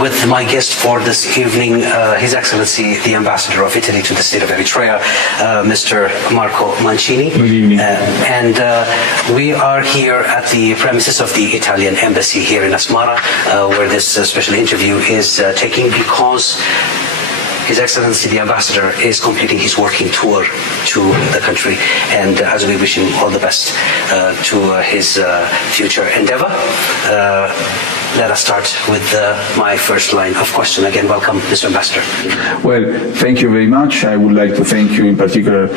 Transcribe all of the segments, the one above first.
with my guest for this evening, His Excellency the Ambassador of Italy to the State of Eritrea, Mr. Marco Manini. Good evening. And we are here at the premises of the Italian Embassy here in Asmara, where this special interview is taking because His Excellency the Ambassador is completing his working tour to the country, and as we wish him all the best to his future endeavor, let us start with my first line of question. Again, welcome, Mr. Ambassador. Well, thank you very much. I would like to thank you in particular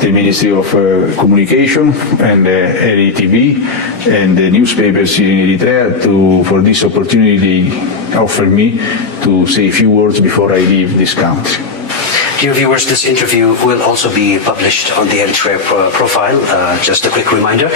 the Ministry of Communication and ERI-TV and the newspapers in Eritrea for this opportunity offered me to say a few words before I leave this country. Dear viewers, this interview will also be published on the Eritrea profile. Just a quick reminder.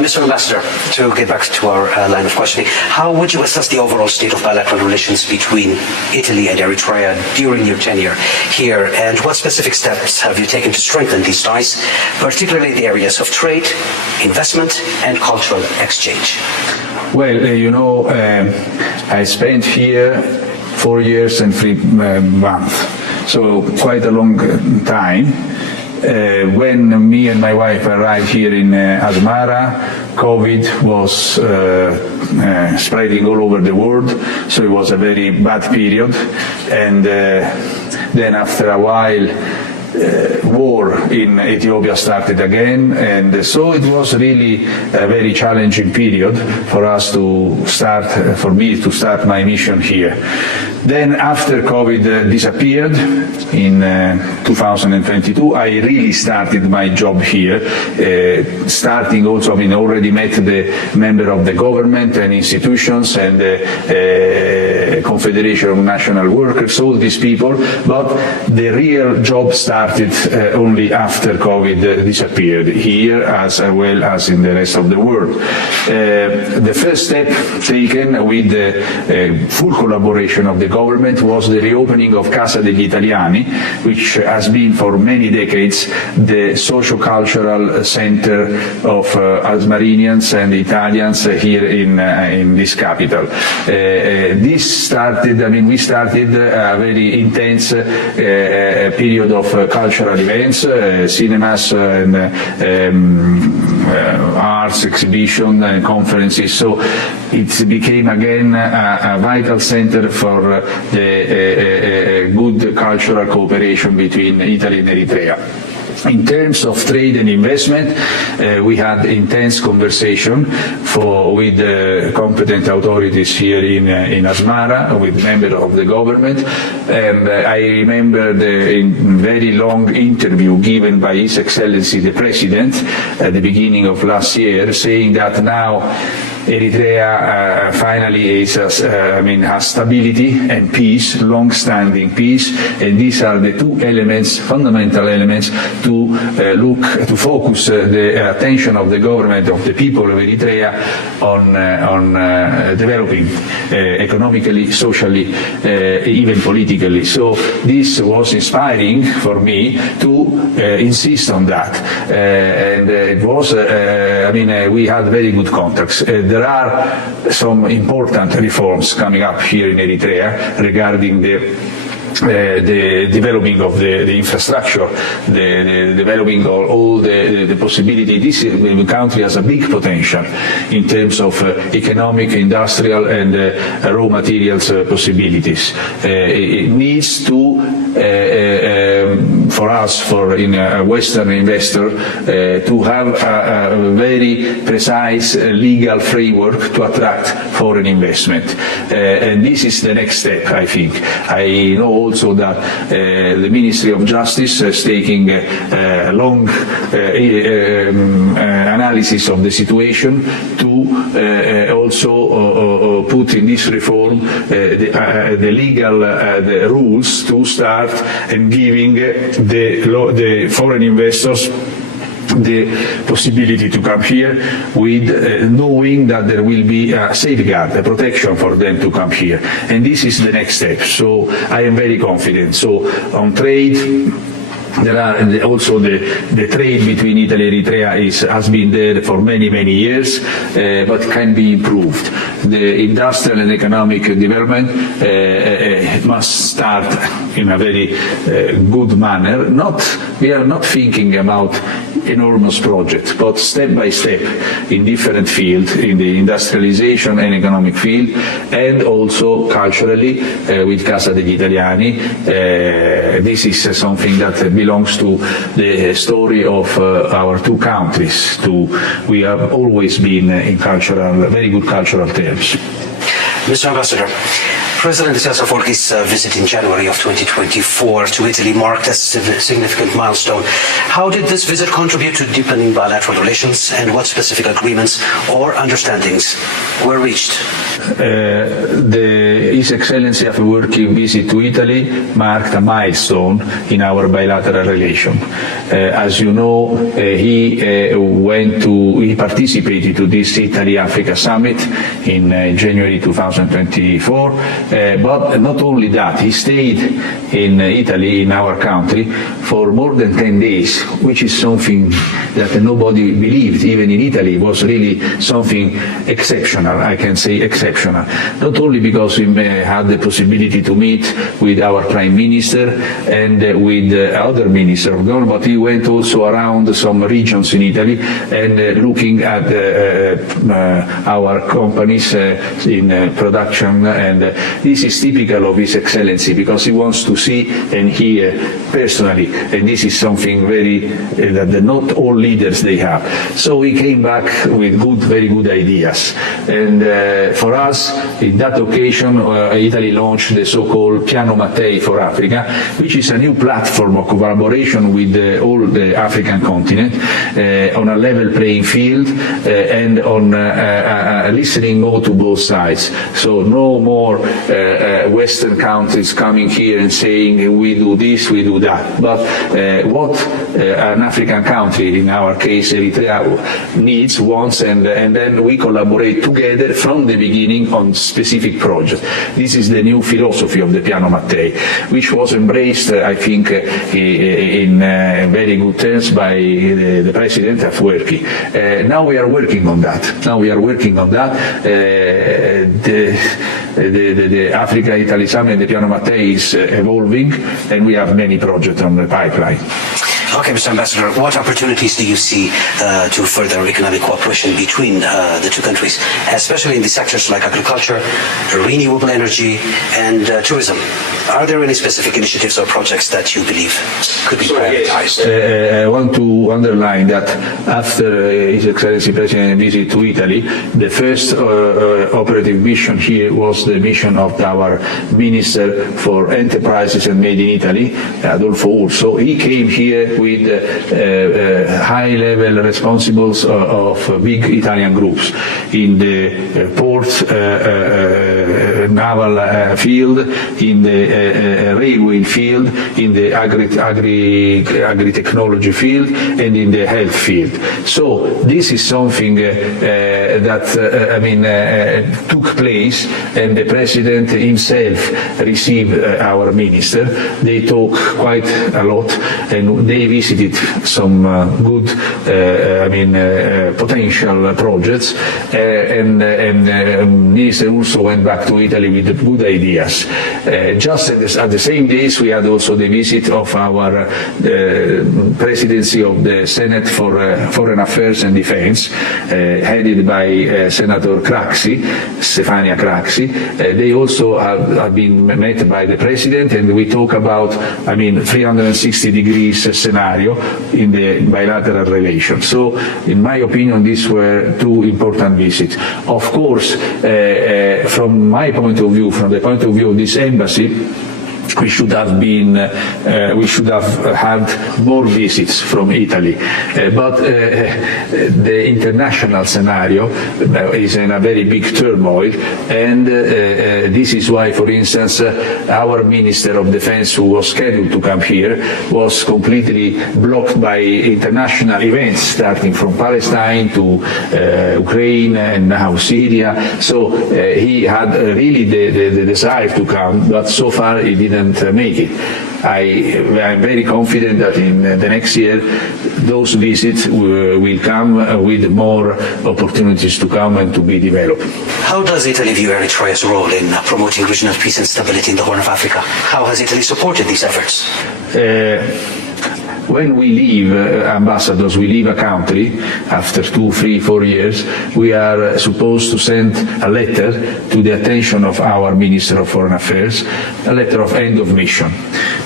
Mr. Ambassador, to get back to our line of questioning, how would you assess the overall state of bilateral relations between Italy and Eritrea during your tenure here, and what specific steps have you taken to strengthen these ties, particularly in the areas of trade, investment, and cultural exchange? Well, I spent here 4 years and 3 months. So quite a long time. When me and my wife arrived here in Asmara, COVID was spreading all over the world, so it was a very bad period. And then after a while, war in Ethiopia started again, and so it was really a very challenging period for me to start my mission here. Then after COVID disappeared in 2022, I really started my job here, already met the member of the government and institutions and the Confederation of National Workers, all these people, but the real job started only after COVID disappeared, here as well as in the rest of the world. The first step taken with the full collaboration of the government was the reopening of Casad Galiani, which has been for many decades the socio-cultural center of Asmarinians and Italians here in this capital. We started a very intense period of cultural events, cinemas and arts exhibition and conferences, so it became again a vital center for the good cultural cooperation between Italy and Eritrea. In terms of trade and investment, we had intense conversation with the competent authorities here in Asmara, with members of the government, and I remember the very long interview given by His Excellency the President at the beginning of last year, saying that now Eritrea finally has stability and peace, long-standing peace, and these are the two elements, fundamental elements, to focus the attention of the government, of the people of Eritrea on developing economically, socially, even politically. So this was inspiring for me to insist on that, and it was, we had very good contacts. There are some important reforms coming up here in Eritrea regarding the developing of the infrastructure, the developing of all the possibility. This country has a big potential in terms of economic, industrial, and raw materials possibilities. It needs to for us, in a Western investor, to have a very precise legal framework to attract foreign investment. And this is the next step, I think. I know also that the Ministry of Justice is taking a long analysis of the situation to also put in this reform the legal the rules to start and giving the foreign investors the possibility to come here with knowing that there will be a safeguard, a protection for them to come here. And this is the next step. So I am very confident. So on trade, There are also the trade between Italy and Eritrea has been there for many years, but can be improved. The industrial and economic development must start in a very good manner. We are not thinking about enormous projects, but step by step in different fields, in the industrialization and economic field, and also culturally with Casad Galiani. This is something that belongs to the story of our two countries. We have always been in very good cultural terms. Mr. Ambassador, President Isaias Afwerki's visit in January of 2024 to Italy marked a significant milestone. How did this visit contribute to deepening bilateral relations, and what specific agreements or understandings were reached? His Excellency Afwerki visit to Italy marked a milestone in our bilateral relation. As you know, he participated to this Italy-Africa summit in January 2024. But not only that, he stayed in Italy, in our country, for more than 10 days, which is something that nobody believed, even in Italy. It was really something exceptional, I can say exceptional. Not only because we had the possibility to meet with our Prime Minister and with other ministers of government, but he went also around some regions in Italy and looking at our companies in production, and this is typical of His Excellency because he wants to see and hear personally, and this is something that not all leaders they have. So we came back with very good ideas, and for us, in that occasion, Italy launched the so-called Piano Mattei for Africa, which is a new platform of collaboration with all the African continent on a level playing field and on listening more to both sides. So no more Western countries coming here and saying we do this, we do that. But what an African country, in our case Eritrea, needs, wants, and then we collaborate together from the beginning on specific projects. This is the new philosophy of the Piano Mattei, which was embraced, I think, in very good terms by the President Afwerki. Now we are working on that. The Africa-Italy Summit and the Piano Mattei is evolving, and we have many projects on the pipeline. Okay, Mr. Ambassador, what opportunities do you see to further economic cooperation between the two countries, especially in the sectors like agriculture, renewable energy, and tourism? Are there any specific initiatives or projects that you believe could be prioritized? I want to underline that after His Excellency President visit to Italy, the first operative mission here was the mission of our Minister for Enterprises and Made in Italy, Adolfo Urso. He came here with high-level responsibles of big Italian groups in the port, naval field, in the railway field, in the agri-technology field, and in the health field. So this is something that took place, and the President himself received our minister. They talk quite a lot, and they visited some good potential projects, and Minister also went back to Italy with good ideas. Just at the same days, we had also the visit of our presidency of the Senate for Foreign Affairs and Defense, headed by Senator Stefania Craxi. They also have been met by the President, and we talk about 360 degrees scenario in the bilateral relations. So, in my opinion, these were two important visits. Of course, from my point of view, from the point of view of this embassy, we should have had more visits from Italy, but the international scenario is in a very big turmoil, and this is why, for instance, our Minister of Defense, who was scheduled to come here, was completely blocked by international events, starting from Palestine to Ukraine and now Syria. So he had really the desire to come, but so far he didn't didn't make it. I'm very confident that in the next year those visits will come with more opportunities to come and to be developed. How does Italy view Eritrea's role in promoting regional peace and stability in the Horn of Africa? How has Italy supported these efforts? When we leave, ambassadors, we leave a country after 2, 3, 4 years, we are supposed to send a letter to the attention of our Minister of Foreign Affairs, a letter of end of mission.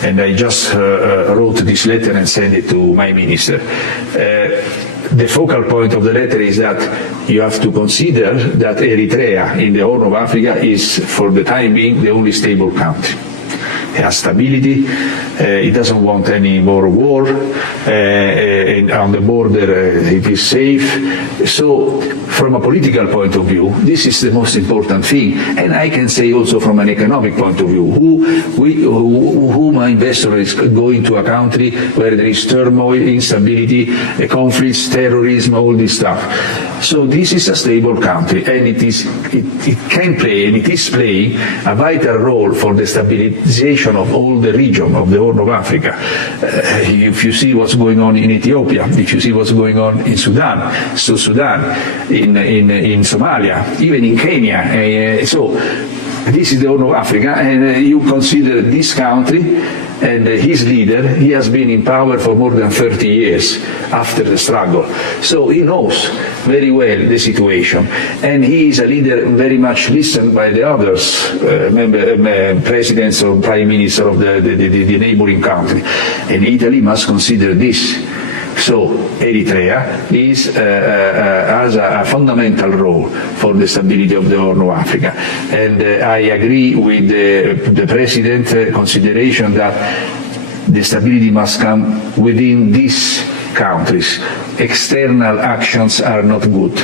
And I just wrote this letter and sent it to my minister. The focal point of the letter is that you have to consider that Eritrea in the Horn of Africa is, for the time being, the only stable country. It has stability, it doesn't want any more war, on the border it is safe. So from a political point of view, this is the most important thing. And I can say also from an economic point of view, who my investor is going to a country where there is turmoil, instability, conflicts, terrorism, all this stuff. So this is a stable country, and it can play, and it is playing a vital role for the stabilization of all the region of the Horn of Africa. If you see what's going on in Ethiopia, if you see what's going on in Sudan, in Somalia, even in Kenya. So this is the Horn of Africa, and you consider this country and his leader, he has been in power for more than 30 years after the struggle. So he knows very well the situation. And he is a leader very much listened by the others, presidents or prime minister of the neighboring country. And Italy must consider this. So Eritrea has a fundamental role for the stability of the Horn of Africa. And I agree with the President's consideration that the stability must come within these countries. External actions are not good.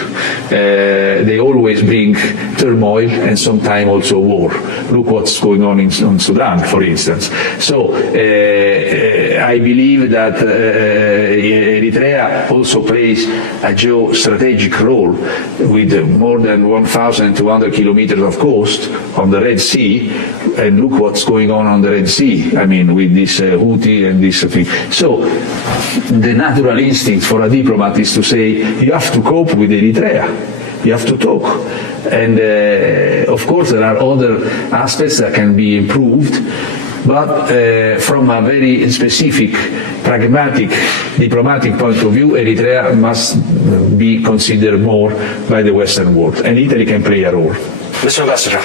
They always bring turmoil and sometimes also war. Look what's going on in Sudan, for instance. So I believe that Eritrea also plays a geostrategic role with more than 1,200 kilometers of coast on the Red Sea, and look what's going on the Red Sea, I mean, with this Houthi and this thing. So the natural instinct for a diplomat is to say, you have to cope with Eritrea, you have to talk. And of course there are other aspects that can be improved, but from a very specific, pragmatic, diplomatic point of view, Eritrea must be considered more by the Western world, and Italy can play a role. Mr. Ambassador,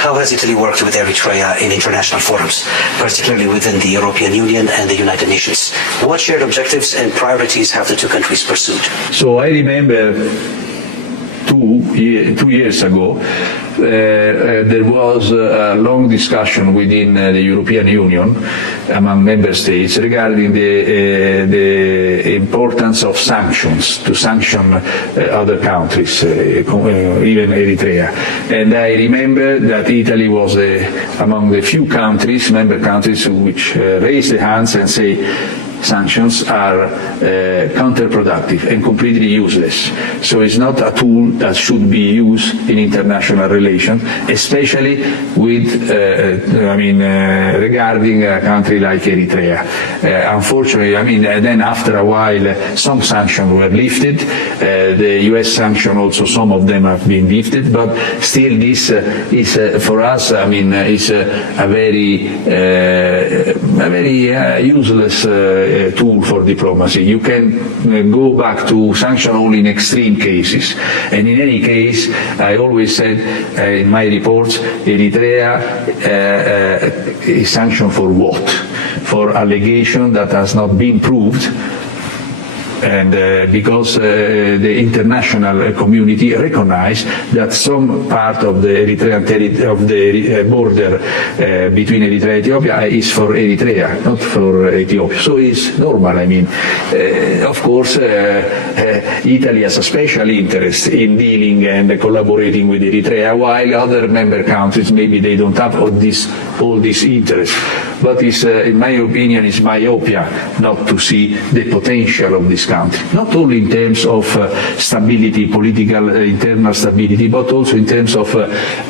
how has Italy worked with Eritrea in international forums, particularly within the European Union and the United Nations? What shared objectives and priorities have the two countries pursued? So I remember 2 years ago, there was a long discussion within the European Union among member states regarding the importance of sanctions, to sanction other countries, even Eritrea. And I remember that Italy was among the few countries, member countries, which raised their hands and say, sanctions are counterproductive and completely useless. So it's not a tool that should be used in international relations, especially with, regarding a country like Eritrea. Unfortunately, then after a while, some sanctions were lifted. The US sanctions also, some of them have been lifted, but still this is for us, it's a very useless tool for diplomacy. You can go back to sanction only in extreme cases. And in any case, I always said in my reports, Eritrea is sanctioned for what? For allegation that has not been proved. And because the international community recognized that some part of the Eritrean border between Eritrea and Ethiopia is for Eritrea, not for Ethiopia. So it's normal. Of course, Italy has a special interest in dealing and collaborating with Eritrea, while other member countries maybe they don't have all this interest. But it's, in my opinion, it's myopia not to see the potential of this this country, not only in terms of stability, political internal stability, but also in terms of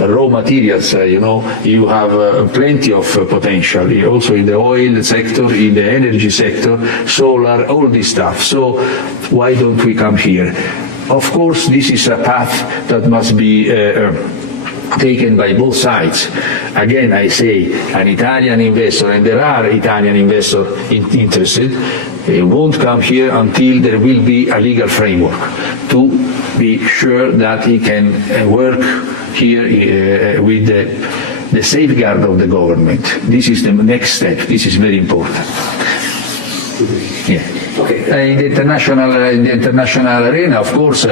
raw materials. You have plenty of potential, also in the oil sector, in the energy sector, solar, all this stuff. So why don't we come here? Of course, this is a path that must be taken by both sides. Again, I say, an Italian investor, and there are Italian investors interested, won't come here until there will be a legal framework to be sure that he can work here with the safeguard of the government. This is the next step. This is very important. Yeah. Okay. In the international arena, of course,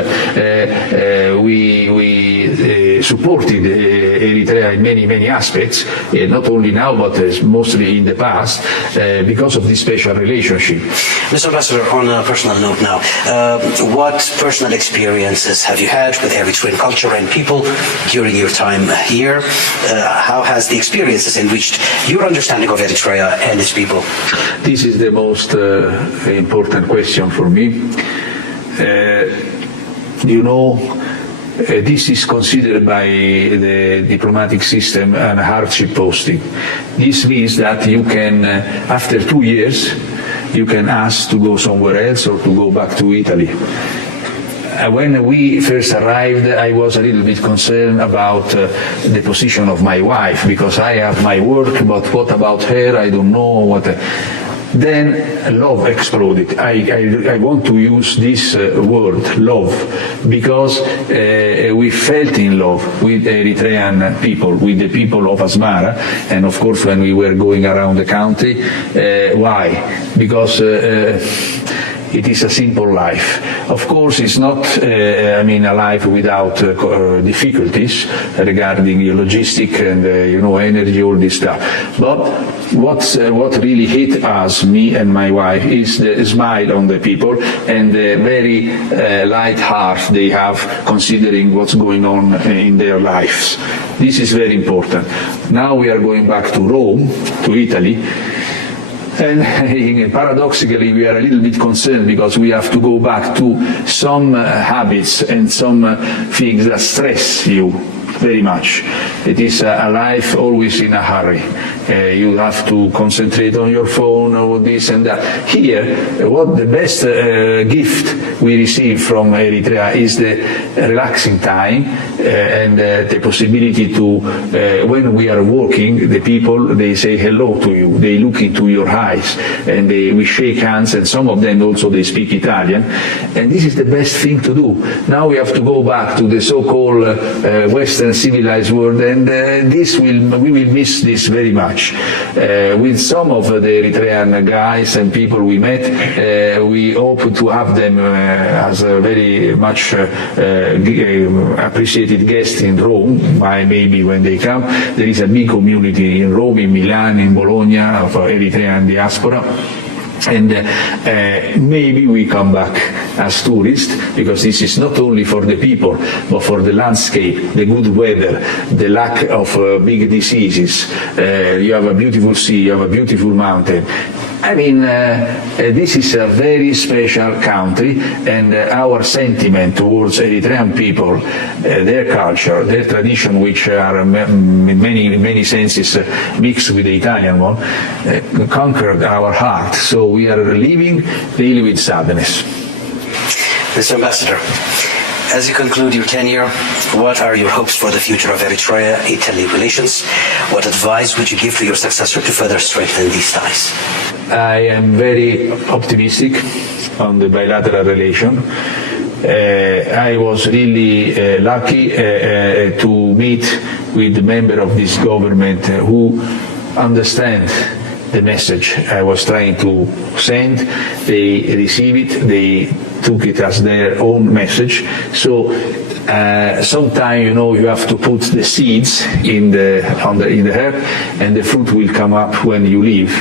we supported Eritrea in many aspects, not only now but mostly in the past, because of this special relationship. Mr. Ambassador, on a personal note now, what personal experiences have you had with Eritrean culture and people during your time here? How has the experiences enriched your understanding of Eritrea and its people? This is the most important question for me. This is considered by the diplomatic system a hardship posting. This means that you can, after 2 years, you can ask to go somewhere else or to go back to Italy. When we first arrived, I was a little bit concerned about the position of my wife, because I have my work, but what about her? I don't know. Then love exploded. I want to use this word, love, because we felt in love with Eritrean people, with the people of Asmara, and of course when we were going around the country. Why? Because it is a simple life. Of course, it's not, a life without difficulties regarding logistic and, energy, all this stuff. But what really hit us, me and my wife, is the smile on the people and the very light heart they have considering what's going on in their lives. This is very important. Now we are going back to Rome, to Italy. And paradoxically, we are a little bit concerned because we have to go back to some habits and some things that stress you very much. It is a life always in a hurry. You have to concentrate on your phone or this and that. Here, what the best gift we receive from Eritrea is the relaxing time and the possibility to, when we are walking, the people, they say hello to you, they look into your eyes, and we shake hands, and some of them also they speak Italian, and this is the best thing to do. Now we have to go back to the so-called Western civilized world, and we will miss this very much. With some of the Eritrean guys and people we met, we hope to have them as a very much appreciated guest in Rome, maybe when they come. There is a big community in Rome, in Milan, in Bologna of Eritrean diaspora. And maybe we come back as tourists, because this is not only for the people, but for the landscape, the good weather, the lack of big diseases. You have a beautiful sea, you have a beautiful mountain. This is a very special country, and our sentiment towards Eritrean people, their culture, their tradition, which are in many senses mixed with the Italian one, conquered our heart. So we are living really with sadness. Mr. Ambassador, as you conclude your tenure, what are your hopes for the future of Eritrea-Italy relations? What advice would you give to your successor to further strengthen these ties? I am very optimistic on the bilateral relation. I was really lucky to meet with the member of this government who understand the message I was trying to send. They receive it, they took it as their own message. So sometimes, you have to put the seeds in the earth, and the fruit will come up when you leave.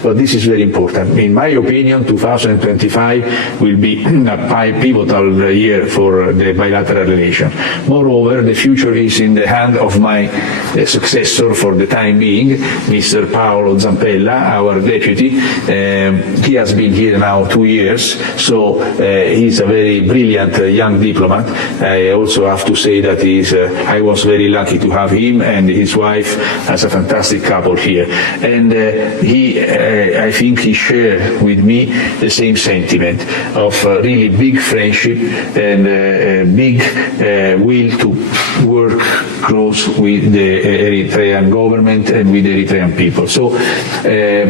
But this is very important. In my opinion, 2025 will be a pivotal year for the bilateral relation. Moreover, the future is in the hand of my successor for the time being, Mr. Paolo Zampella, our deputy. He has been here now 2 years, so he's a very brilliant young diplomat. I also have to say that I was very lucky to have him and his wife as a fantastic couple here. And I think he shared with me the same sentiment of really big friendship and big will to work close with the Eritrean government and with the Eritrean people. So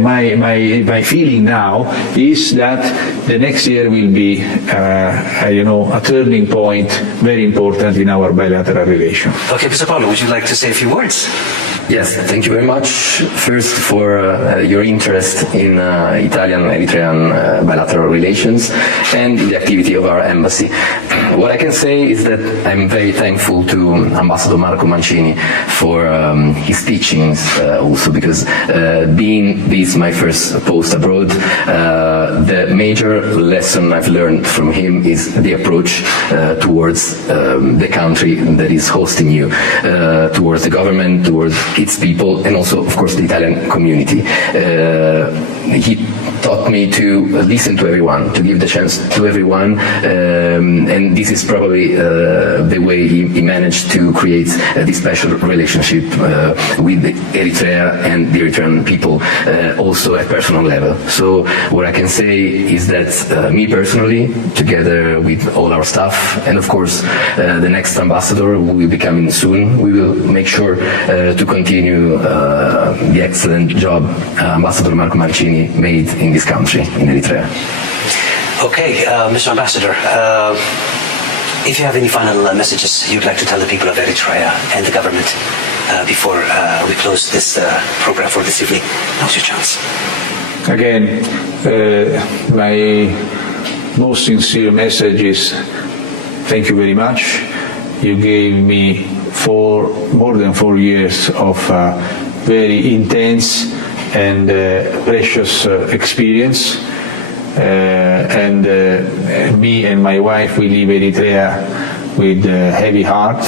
my feeling now is that the next year will be a turning point, very important in our bilateral relation. Okay, Mr. Paolo, would you like to say a few words? Yes, thank you very much. First, for your interest in Italian-Eritrean bilateral relations and in the activity of our embassy. What I can say is that I'm very thankful to Ambassador Marco Manini for his teachings also, because being this my first post abroad, the major lesson I've learned from him is the approach towards the country that is hosting you, towards the government, towards its people, and also, of course, the Italian community. He taught me to listen to everyone, to give the chance to everyone, and this is probably the way he managed to create this special relationship with Eritrea and the Eritrean people, also at personal level. So what I can say is that me personally, together with all our staff, and of course the next ambassador who will be coming soon, we will make sure to continue the excellent job Ambassador Marco Manini made in this country, in Eritrea. Okay, Mr. Ambassador, if you have any final messages you'd like to tell the people of Eritrea and the government before we close this program for this evening, now's your chance. Again, my most sincere message is thank you very much. You gave me more than 4 years of very intense and precious experience, and me and my wife, we leave Eritrea with a heavy heart,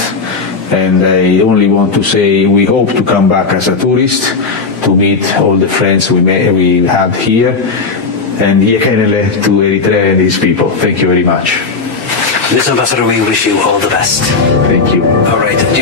and I only want to say we hope to come back as a tourist to meet all the friends we had here, and Yekenele to Eritrea and its people. Thank you very much. Mr. Ambassador, we wish you all the best. Thank you. All right, dear